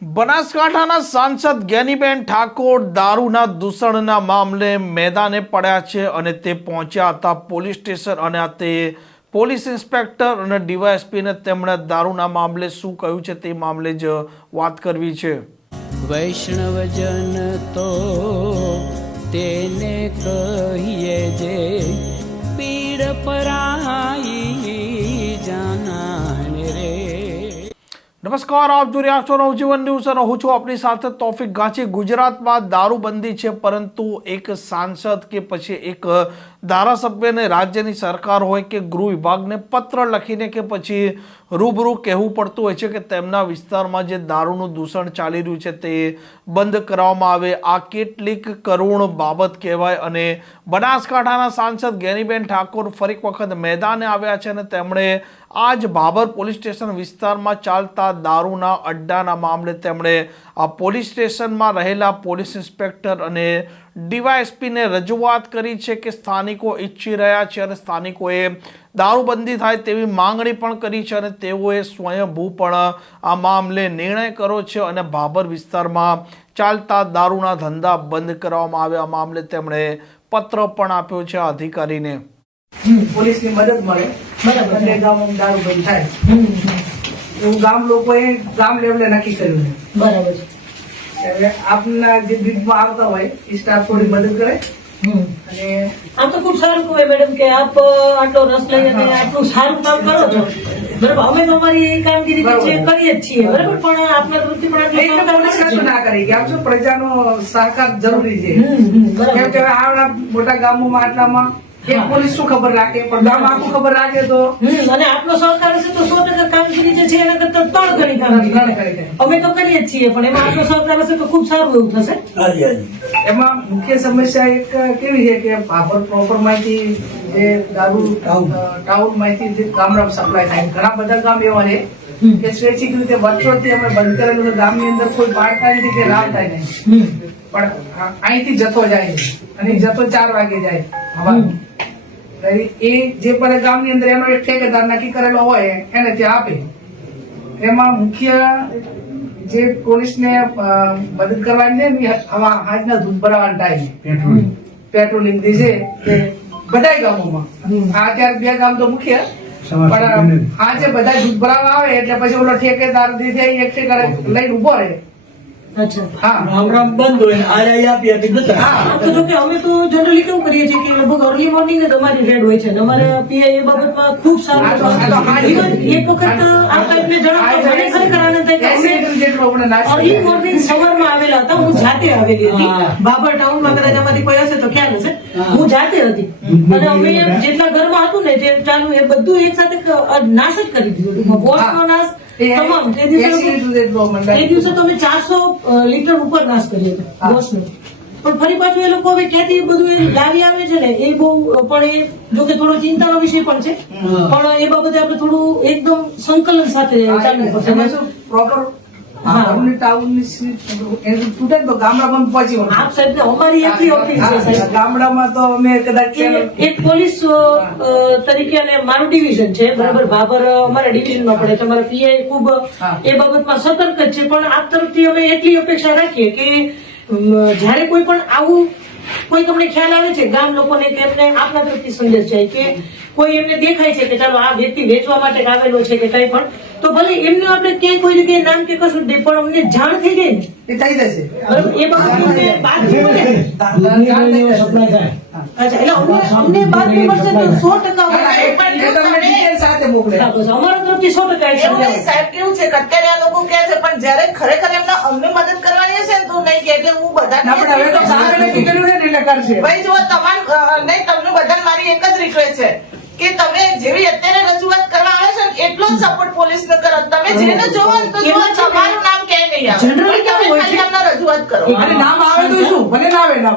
બનાસકાંઠાના સાંસદ જ્ઞાનીબેન ઠાકોર દારૂના દૂષણના મામલે મેદાને પડ્યા છે અને તે પહોંચ્યા હતા પોલીસ સ્ટેશન અને તે પોલીસ ઇન્સ્પેક્ટર અને ડીવાયએસપીને તેમણે દારૂના મામલે શું કહ્યું છે તે મામલે જ વાત કરવી છે। વૈષ્ણવજન તો તેને કહીએ જે પીડ પરાઈ જાનાને રે। નમસ્કાર, આપ જોઈ રહ્યા છો નવજીવન ન્યૂઝ અને હું છું આપની સાથે તોફિક ગાંચી। ગુજરાતમાં દારૂબંધી છે, પરંતુ એક સાંસદ કે પછી એક ધારાસભ્યને રાજ્યની સરકાર હોય કે ગૃહ વિભાગને પત્ર લખીને કે પછી રૂબરૂ કહેવું પડતું હોય છે કે તેમના વિસ્તારમાં જે દારૂનું દૂષણ ચાલી રહ્યું છે તે બંધ કરવામાં આવે। આ કેટલીક કરુણ બાબત કહેવાય અને બનાસકાંઠાના સાંસદ જ્ઞાનીબેન ઠાકોર ફરી એક વખત મેદાને આવ્યા છે અને તેમણે આજ ભાભર પોલીસ સ્ટેશન વિસ્તારમાં ચાલતા દારૂના અડ્ડાના મામલે તેમણે આ પોલીસ સ્ટેશનમાં રહેલા પોલીસ ઇન્સ્પેક્ટર અને ડીવાયએસપીને રજૂઆત કરી છે કે સ્થાનિકો ઈચ્છી રહ્યા છે અને સ્થાનિકોએ દારૂબંધી થાય તેવી માંગણી પણ કરી છે અને તેઓએ સ્વયંભૂ પણ આ મામલે નિર્ણય કર્યો છે અને ભાભર વિસ્તારમાં ચાલતા દારૂના ધંધા બંધ કરવામાં આવે। આ મામલે તેમણે પત્ર પણ આપ્યો છે અધિકારીને। પોલીસની મદદ મળે બંને ગામમાં દારૂ બંધ થાય એવું ગામ લોકોએ ગામ લેવલે નક્કી કર્યું છે। બરાબર છે। એટલે આપના જે બીટમાં આવતા હોય એ સ્ટાફ થોડી મદદ કરે અને આમ તો ખૂબ સારું કહેવાય મેડમ કે આપ આટલો રસ લઈને આટલું સારું કામ કરો છો। બરાબર, અમે તો અમારી એ કામગીરી જે કરીએ જ છીએ, બરાબર, પણ આપના તરફથી પણ એટલે પોલીસ કશું ના કરી કે આમ શું પ્રજાનો સહકાર જરૂરી છે। બરાબર કેમ કે આવડા મોટા ગામોમાં આટલામાં એક પોલીસ શું ખબર રાખે, પણ ગામ આખું ખબર રાખે તો અને આપનો સહકાર હશે તો 100% કામગીરી જે છે એના કરતા 3 ગણી કામગીરી અમે તો કરીએ જ છીએ, પણ એમાં આપનો સહકાર હશે તો ખૂબ સારું એવું થશે। એમાં મુખ્ય સમસ્યા એક કેવી છે કે ભાભર પ્રોપર માંથી જે દારૂ ટાઉન માંથી જે ગામડામાં સપ્લાય થાય, ઘણા બધા ગામ એવા છે કે સ્વૈચ્છિક રીતે વર્ષોથી અમે બંધ કરેલું છે। ગામની અંદર કોઈ બાળકાની રીતે રાવ થાય નહીં, પણ અહીંથી જથ્થો જાય છે અને જથ્થો 4 વાગે જાય હવાનું। એ જે પણ ગામની અંદર એનો એક ઠેકેદાર નક્કી કરેલો હોય એને ત્યાં આપે। એમાં મુખ્ય જે પોલીસને મદદ કરવાની છે આજના દૂધ ભરાવાના ટાઈમ પેટ્રોલિંગ છે કે બધા ગામોમાં અત્યારે 2 ગામ તો મુખ્ય, પણ આજે બધા દૂધ ભરાવા આવે એટલે પછી ઓલો ઠેકેદાર એક ઠેકારે લઈને ઉભો રહે। અમે તો જનરલી કેવું કરીએ છીએ કે લગભગ અર્લી મોર્નિંગ જ અમારી રેડ હોય છે। અમારા પીઆઈ એ બાબતમાં ખૂબ સારું એક વખત આ ટાઈપને જણાવતો મને ખરેખર આનંદ થાય કે અર્લી મોર્નિંગ સવારમાં આવેલા હતા। હું જાતે આવેલી હતી ભાભર ટાઉનમાં, કદાચ આમાંથી કોઈ હશે તો ખ્યાલ હશે, હું જાતે હતી અને અમે જેટલા ઘરમાં હતું ને જે ચાલુ એ બધું એક સાથે નાશ જ કરી દીધું। ગોળનો નાશ તમામ તે દિવસે તો અમે 400 લીટર ઉપર નાશ કર્યો હતો ગોશનો। પણ ફરી પાછું એ લોકો હવે ક્યાંથી બધું લાવી આવે છે ને એ બહુ, પણ એ જો કે થોડો ચિંતાનો વિષય પણ છે, પણ એ બાબતે આપણે થોડું એકદમ સંકલન સાથે ચાલવું પડશે। પ્રોપર ગામડામાં તો અમે કદાચ એક પોલીસ તરીકે અને મારું ડિવિઝન છે, બરાબર, ભાભર અમારા ડિવિઝનમાં પડે છે। અમારા પીઆઈ ખૂબ એ બાબતમાં સતર્ક જ છે, પણ આપ તરફથી અમે એટલી અપેક્ષા રાખીએ કે જયારે કોઈ પણ આવું કોઈ તમને ખ્યાલ આવે છે ગામ લોકોને કે એમને આપના તરફથી સંદેશ જાય કે કોઈ એમને દેખાય છે કે ચાલો આ વ્યક્તિ વેચવા માટે આવેલો છે કે કઈ પણ, તો ભલે એમને આપણે ક્યાંય કોઈ જગ્યાએ નામ કે કશું દે, પણ અમને જાણ થઈ જાય ને એ થઈ જશે એ બાબતની બાતમી મળે। અચ્છા, એટલે અમને બાતમી મળશે તો 100% સાથે મોકલે અમારા તરફથી 100% સાહેબ કેવું છે કે અત્યારે આ લોકો કહે છે, પણ જયારે ખરેખર એમને અમને મદદ કરવાની હશે ને તો નહીં કે એટલે હું બધા ભાઈ જો તમામ નહીં, તમને બધા મારી એક જ રિક્વેસ્ટ છે કે તમે જેવી અત્યારે રજૂઆત કરવા આવે છે ને એટલો જ સપોર્ટ પોલીસ ને કરો। તમે જેને જોવો ને તો જો તમારું નામ ક્યાંય નહીં આવે, તમે ખાલી રજૂઆત કરો। નામ આવે તો શું, ભલે ના આવે નામ,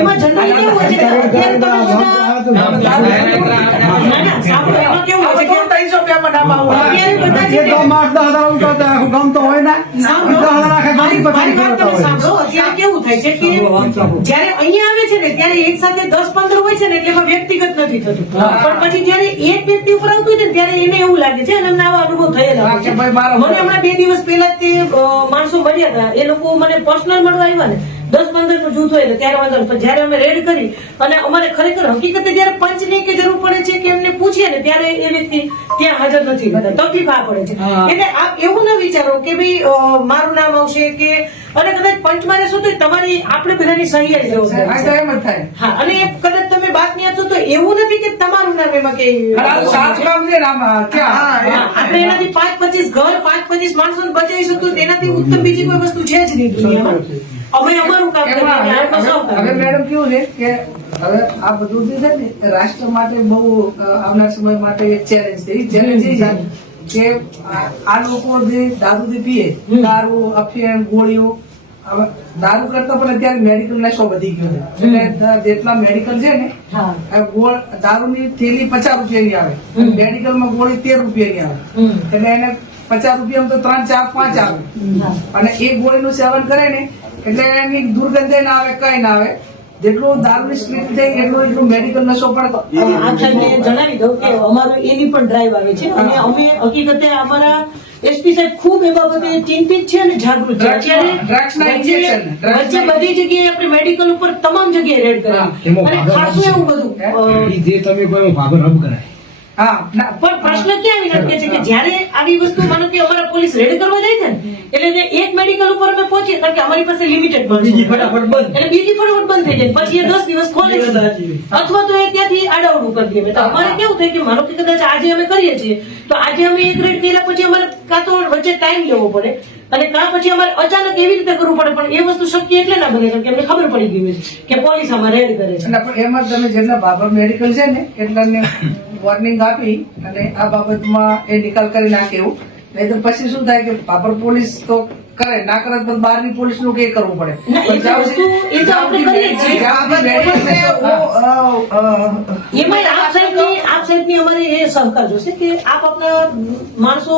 એમાં જનરલી કેવું હોય છે કે અત્યારે તમે બધા એમાં કેવું હોય છે કે 300 રૂપિયામાં નામ આવે અત્યારે બધા ગામ તો હોય ને મારી વાત તમે સાંભળો. અત્યારે કેવું થાય છે કે જ્યારે અહીંયા આવે છે ને ત્યારે એક સાથે 10-15 હોય છે ને એટલે એમાં વ્યક્તિગત નથી થતું, પણ પછી જ્યારે એક વ્યક્તિ ઉપર આવતું હોય ને ત્યારે એને એવું લાગે છે અને અમને આવા અનુભવ થયેલા હોય છે. મને હમણાં 2 દિવસ પહેલા તે માણસો મળ્યા હતા, એ લોકો મને પર્સનલ મળવા આવ્યા ને 10-15 નું જૂથ હોય ત્યારે વાંધો નહીં. પણ જયારે અમે રેડ કરી અને અમારે ખરેખર હકીકતે જયારે પંચની કે જરૂર પડે છે કે એમને પૂછીએ ને ત્યારે એ વ્યક્તિ ત્યાં હાજર નથી હોતા, તકલીફ આ પડે છે. એટલે આપ એવું ના વિચારો કે ભાઈ મારું નામ આવશે કે અને કદાચ પંચમાં રહેશો તો તમારી આપણે બધાની સહી જ જવાબદારી. હા, અને કદાચ તમે બાતમી આપશો તો એવું નથી કે તમારું નામ એમાં કે આપણે એનાથી 5-25 ઘર 5-25 માણસોને બચાવીશું તો એનાથી ઉત્તમ બીજી કોઈ વસ્તુ છે જ નહીં દુનિયામાં. અમે અમારું કામ કરીએ, આટલો સૌ કામ. હવે મેડમ કેવું છે કે હવે આ બધું જે છે ને એ રાષ્ટ્ર માટે બહુ આવનાર સમય માટે એક ચેલેન્જ છે. એ ચેલેન્જ એ છે કે આ લોકો જે દારૂ જે પીએ, દારૂ, અફીણ, ગોળીઓ, હવે દારૂ કરતા પણ અત્યારે મેડિકલ નશો વધી ગયો છે. એટલે જેટલા મેડિકલ છે ને દારૂની થેલી 50 રૂપિયાની આવે, મેડિકલમાં ગોળી 13 રૂપિયાની આવે. એટલે એને 50 રૂપિયામાં તો 3, 4, 5 આવે. અને એ ગોળીનું સેવન કરે ને એટલે એની દુર્ગંધ ના આવે, કઈ ના આવે. જેટલું દારૂની સ્લીપ થાય એટલું મેડિકલ નશો પણ આ સાહેબને જણાવી દઉં કે અમારું એની પણ ડ્રાઈવ આવે છે અને અમે હકીકતે અમારા એસપી સાહેબ ખૂબ એ બાબતે ચિંતિત છે અને જાગૃત છે. વચ્ચે બધી જગ્યાએ આપણે મેડિકલ ઉપર તમામ જગ્યાએ રેડ કરી અને ખાસું એવું બધું જે તમે કોઈ ભાગો રબ કરાય. હા પણ પ્રશ્ન ક્યાં આવી શકે છે કે જ્યારે આવી વસ્તુ માનો કે અમારા પોલીસ રેડ કરવા જાય છે ને એટલે તે એક મેડિકલ ઉપર અમે પહોંચીએ કારણ કે અમારી પાસે લિમિટેડ બીજી ફટાફટ બંધ. એટલે બીજી ફટાફટ બંધ થઈ જાય પછી એ 10 દિવસ ખોલે છે અથવા તો એ ત્યાંથી આડાવડું કરી દે. તો અમારે કેવું થાય કે માનો કે કદાચ આજે અમે કરીએ છીએ તો આજે અમે એક રેડ કર્યા પછી અમારે કાં તો વચ્ચે ટાઈમ લેવો પડે અને કાં પછી અમારે અચાનક એવી રીતે કરવું પડે, પણ એ વસ્તુ શક્ય એટલે ના બને કારણ કે અમને ખબર પડી ગઈ છે કે પોલીસ આમાં રેડ કરે છે. અને પણ એમાં તમે જેટલા બાબર મેડિકલ છે ને એટલાને વોર્નિંગ આપી અને આ બાબતમાં એ નિકાલ કરી નાખે એવું. નહીં તો પછી શું થાય કે બાબર પોલીસ તો કરે ના કરે તો બહારની પોલીસ નું કઈ કરવું પડે. ના, એ તો વસ્તુ એ તો આપણે કરીએ જ છીએ. એમાં આપ સાહેબની અમારે એ સહકાર જોશે કે આપ આપના માણસો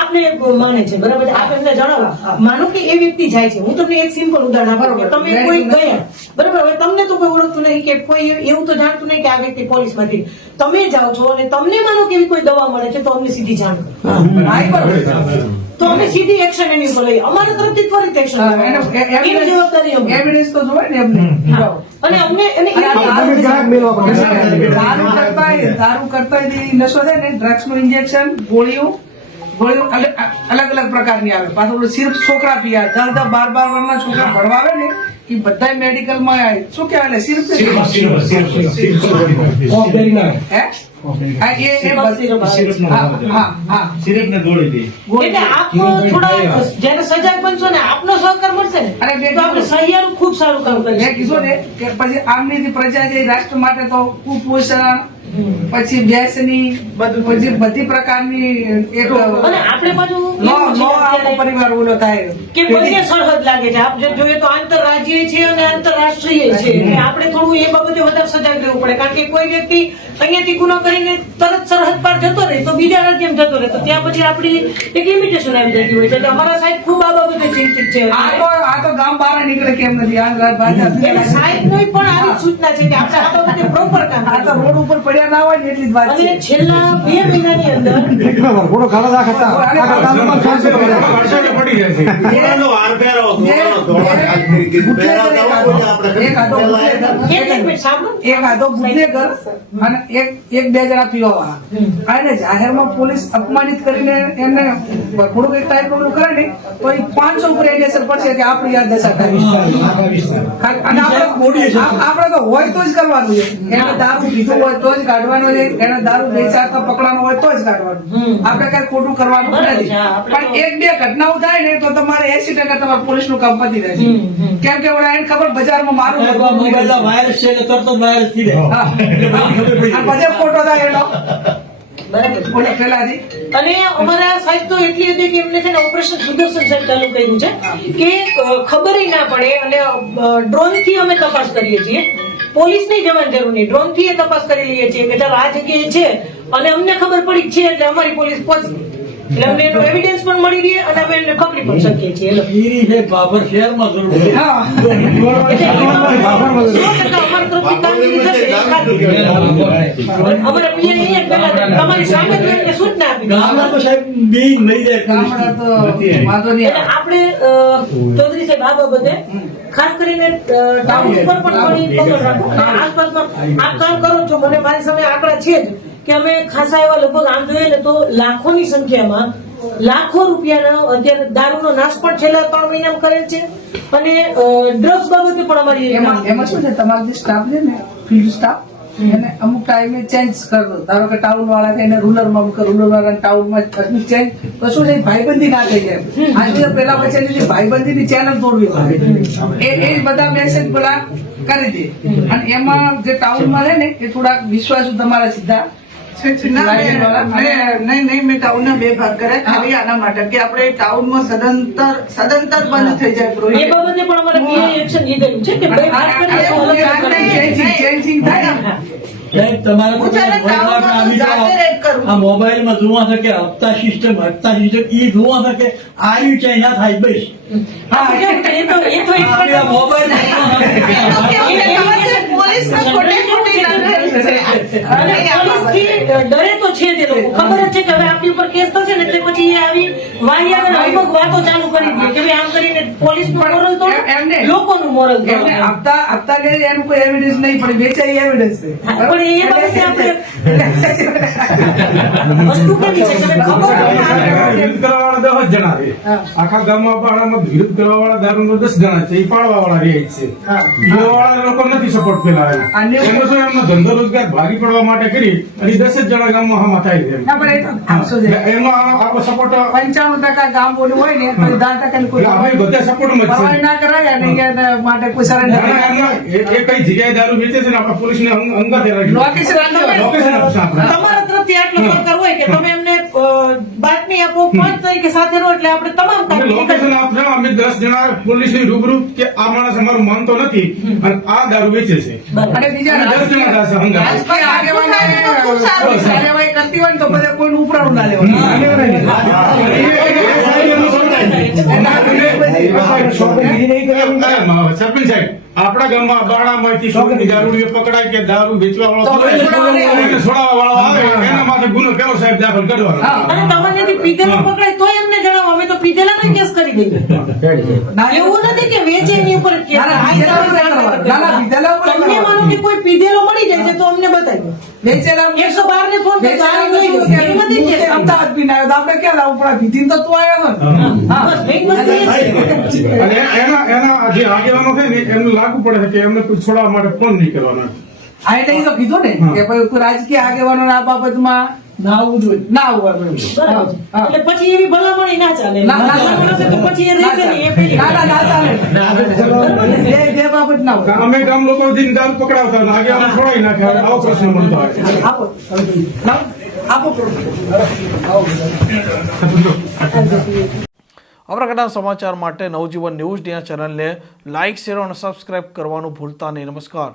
આપને માને છે, બરાબર? આપ એમને જણાવો. માનો કે એ વ્યક્તિ જાય છે, હું તમને એક સિમ્પલ ઉદાહરણ આપું. તમે કોઈ ગયા, બરાબર? હવે તમને તો કોઈ ઓળખતું નહીં કે કોઈ એવું તો જાણતું નહીં કે આ વ્યક્તિ પોલીસમાંથી. તમે જાઓ છો અને તમને માનો કે એવી કોઈ દવા મળે છે તો અમને સીધી જાણ કરો, તો અમે સીધી એક્શન એની ઉપર લઈએ. અમારા તરફથી ત્વરિત એક્શન એની જવાબદારી અમારી. એવિડન્સ તો જોવે ને એમને. અને અમને દારૂ કરતા નશો છે ને ડ્રગ્સ નું ઇન્જેક્શન, ગોળીઓ અલગ અલગ પ્રકારની આવે. પાછું સિર્ફ છોકરા પીયા 10-12 વર્ષના છોકરા ભણવા આવે ને એ બધા મેડિકલ માં શું કહેવાય સિર્ફ એટલે આપ થોડા જયારે સજાગ બનશો ને આપનો સહકાર મળશે ને અને તો આપણે સહિયારું ખૂબ સારું કામ મેં કરીશું. કીધું ને કે પછી આમની જે પ્રજા છે રાષ્ટ્ર માટે તો કુપોષણ પછી બેસની પછી બધી પ્રકારની એક અને આપણે પાછું આખો પરિવાર ઓલો થાય કે બંને સરહદ લાગે છે. આપ જે જોઈએ તો આંતરરાજ્ય છે અને આંતરરાષ્ટ્રીય છે. એટલે આપણે થોડું એ બાબતે વધારે સજાગ રહેવું પડે કારણ કે કોઈ વ્યક્તિ અહીંયાથી ગુનો કરીને તરત સરહદ પાર જતો રહે તો બીજા રાજ્યમાં જતો રહે તો ત્યાં પછી આપણી એક લિમિટેશન આવી જતી હોય છે. એટલે અમારા સાહેબ ખૂબ આ બાબતે ચિંતિત છે. આ તો ગામ બહાર નીકળે કેમ નથી એટલે સાહેબની પણ આવી જ સૂચના છે કે આપણે આ બાબતે પ્રોપર કામ આ તો રોડ ઉપર પડ્યા ના હોય ને એટલી જ વાત છે. અને છેલ્લા 2 મહિનાની અંદર એક આધો બુદ્ધેગર અને એક બે જણા પીવાવાળા અને જાહેરમાં પોલીસ અપમાનિત કરીને એમને થોડુંક એક ટાઈપ નું કરે ને તો એ 500 ઉપર એજેસર પડશે કે આપણી આ દશા થાય. અને આપણે તો હોય તો જ કરવાનું છે. એને દારૂ પીધું હોય તો જ કાઢવાનું છે, એને દારૂ વેચાતા પકડવાનો હોય તો જ કાઢવાનું. આપણે કઈ ખોટું કરવાનું નથી. પણ 1-2 ઘટનાઓ થાય ને તો તમારે 80% તમારે પોલીસ નું કામ પતી રહે છે. કેમ કે એને ખબર બજારમાં મારું વાયરસ છે એટલે તરત જ વાયરસ થઈ જાય. બધે ફોટો થાય એનો બરાબર પેલાથી. અને અમારા સાહેબ તો એટલી હતી કે એમને છે ને ઓપરેશન સુદર્શન સાહેબ ચાલુ કર્યું છે કે ખબર ના પડે અને ડ્રોન થી અમે તપાસ કરીએ છીએ. પોલીસ ની જવાની જરૂર નહીં, ડ્રોન થી તપાસ કરી લઈએ છીએ કે ચાલો આ જગ્યાએ છે અને અમને ખબર પડી છે એટલે અમારી પોલીસ પહોંચી. એટલે અમને એનો એવિડન્સ પણ મળી રહે અને અમે એને પકડી પણ શકીએ છીએ એટલે ઈ છે બાબર શહેરમાં જરૂર છે. હા એટલે એમાં 100% અમારી તરફથી કામગીરી થશે, એ ખાતરી છે. અમારા PI અહીંયા પહેલા તમારી સામે જ રહીને સૂચના આપી દીધી. ગામડા તો સાહેબ બી લઈ જાય ગામડા તો વાંધો નહીં એટલે આપણે ચૌધરી સાહેબ આ બાબતે ખાસ કરીને ટાઉન ઉપર પણ થોડી પકડ રાખો અને આસપાસમાં આપ કામ કરો છો, મને મારી સામે આંકડા છે જ કે અમે ખાસા એવા લગભગ આમ જોઈએ ને તો લાખોની સંખ્યામાં લાખો રૂપિયાનો અત્યારે દારૂનો નાશ પણ છેલ્લા 3 મહિનામાં કરેલ છે અને ડ્રગ્સ બાબતે પણ અમારી એમાં શું છે તમારો જે સ્ટાફ છે ને ફિલ્ડ સ્ટાફ એને અમુક ટાઈમે ચેન્જ કરવો. ધારો કે ટાઉન વાળા કે એને રૂરલમાં મૂકે, રૂરલ વાળા ટાઉનમાં ચેન્જ તો શું છે ભાઈબંધી ના થઈ જાય. આજે પેલા પછી એની જે ભાઈબંધીની ચેનલ તોડવી પડે એ બધા મેસેજ પેલા કરી દે અને એમાં જે ટાઉનમાં રહે ને એ થોડાક વિશ્વાસુ તમારા સીધા નહીં મેં ટાઉનના 2 ભાગ કર્યા ખાલી આના માટે કે આપણે ટાઉનમાં સદંતર બંધ થઈ જાય એ પ્રોહિબિટ. બાબતે પણ અમારે PI એક્શન લીધેલું છે કે ભાઈ વાત કરીએ તો અલગ અલગ ચેન્જિંગ થાય ને સાહેબ તમારે હું છે ને ટાઉનમાં આવી જાતે જાઓ. રેડ કરું. આ મોબાઈલમાં જોવા શકે હપ્તા સિસ્ટમ ઈ જોવા શકે આવી ચાઈ ના થાય બસ એ તો આપણી આ મોબાઈલમાં જોવા શકે. પોલીસને ખોટે ખોટી લડત છે. અને પોલીસથી ડરે તો છે જ એ લોકો. ખબર જ છે કે હવે આપણી ઉપર કેસ થશે ને એટલે પછી એ આવી વાહિયાત અને અમુક વાતો ચાલુ કરી દે કે ભાઈ આમ કરીને પોલીસનું મોરલ તો એમને. લોકોનું મોરલ તો એમને આપતા ગઈ એનું કોઈ એવિડન્સ નહીં પણ વેચાઈ એવિડન્સ છે પણ એ બાબતે આપણે વસ્તુ કેવી છે તમે ખબર હોય ને વિરોધ કરવાવાળા 10 જણા છે. આખા ગામમાં પાડામાં વિરોધ કરવાવાળા દારૂનો 10 જણા છે. એ પાડવાવાળા રહે જ છે. પીવાવાળા લોકો નથી સપોર્ટ ફેલાવેલા. એમાં શું એમનો ધંધો રોજગાર ભાગી પડવા માટે કરી અને 10 જ જણા ગામમાં હમા થાય છે. ના પણ એ તો આપશો જ. એમાં આપણો સપોર્ટ 95% ગામ બોલું હોય ને તો 10% કોઈ અમે બધા સપોર્ટમાં જ પરવાય છે. ના કરાય અને એના માટે કોઈ સરેન્ડર એ કઈ જગ્યાએ દારૂ વેચે છે ને આપણે પોલીસને અંગાતે રાખી લોકેશન આપજો. લોકેશન આપશે આપણે. તમારા તરફથી આટલો સહકાર હોય કે તમે એમને બાતમી આપો 5 તરીકે સાથે રહો એટલે આપણે તમામ કામ અમે લોકેશન આપજો. અમે 10 જણા પોલીસની રૂબરૂ કે આ માણસ અમારું માનતો નથી અને આ દારૂ વેચે છે. અને બીજા 10 જણા થશે હંગાત. રાજકીય આગેવાનોને ખૂબ સારું છે. કાર્યવાહી કરતી હોય ને તો બધા કોઈનું ઉપરાણું ના લેવાનું. સરપંચ સાહેબ આપણા ગામમાં બારણામાંથી છોકરી દારૂડીઓ પકડાય કે દારૂ વેચવા વાળો છોડાવવા વાળો આવે એના માટે ગુનો પેલો સાહેબ દાખલ કરવાનો. અને તમને જે પીધેલો પકડાય તો એમને જણાવો અમે તો પીધેલાનો કેસ કરી દઈએ એવું નથી કે વેચે એની ઉપર કેસ ના, ના, પીધેલા ઉપર તમને માનો કે કોઈ પીધેલો મળી જાય છે તો અમને બતાવી વેચેલા 112 ને ફોન કરી વેચેલા દો. એવું નથી કે અમદાવાદ પીને આવ્યો તો આપણે ક્યાં લાવવું પડે? ભીતીને તો તું આવ્યો ને. બસ મેઇન વસ્તુ એ છે અને એના જે આગેવાનો છે ને એમને લાગુ પડે છે કે એમને કોઈ છોડાવવા માટે ફોન નહીં કરવાનો. આ એટલે ઈ તો કીધું ને કે ભાઈ કોઈ રાજકીય આગેવાનો આ બાબતમાં ના આવવું જોઈએ. ના આવવું બરાબર છે. હા. એટલે પછી એવી ભલામણી ના ચાલે ના, ના, ના. ભલામણ હશે તો પછી એ રહેશે નહીં એ પેલી ના ના ના ચાલે. બે બાબત ના હોય. અમે ગામ લોકો દારૂ પકડાવતા અને આગેવાનો છોડાવી નાખે આવો પ્રશ્ન મળતો હોય. આપો લાવો. આપો અમરાગઢના સમાચાર માટે નવજીવન ન્યૂઝ ચેનલને લાઇક શેર અને સબસ્ક્રાઇબ કરવાનું ભૂલતા નહીં. નમસ્કાર.